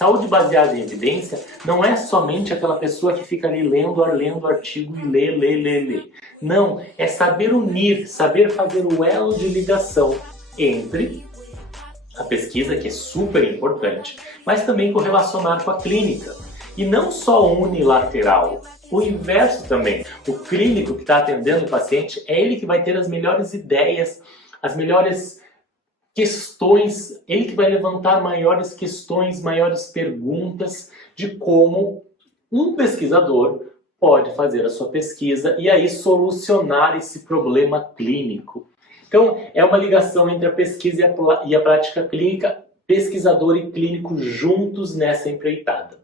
Saúde baseada em evidência não é somente aquela pessoa que fica ali lendo artigo e lê. Não, é saber unir, saber fazer o elo de ligação entre a pesquisa, que é super importante, mas também correlacionar com a clínica. E não só unilateral, o inverso também. O clínico que está atendendo o paciente é ele que vai ter as melhores ideias, as melhores questões, ele que vai levantar maiores questões, maiores perguntas de como um pesquisador pode fazer a sua pesquisa e aí solucionar esse problema clínico. Então, é uma ligação entre a pesquisa e a prática clínica, pesquisador e clínico juntos nessa empreitada.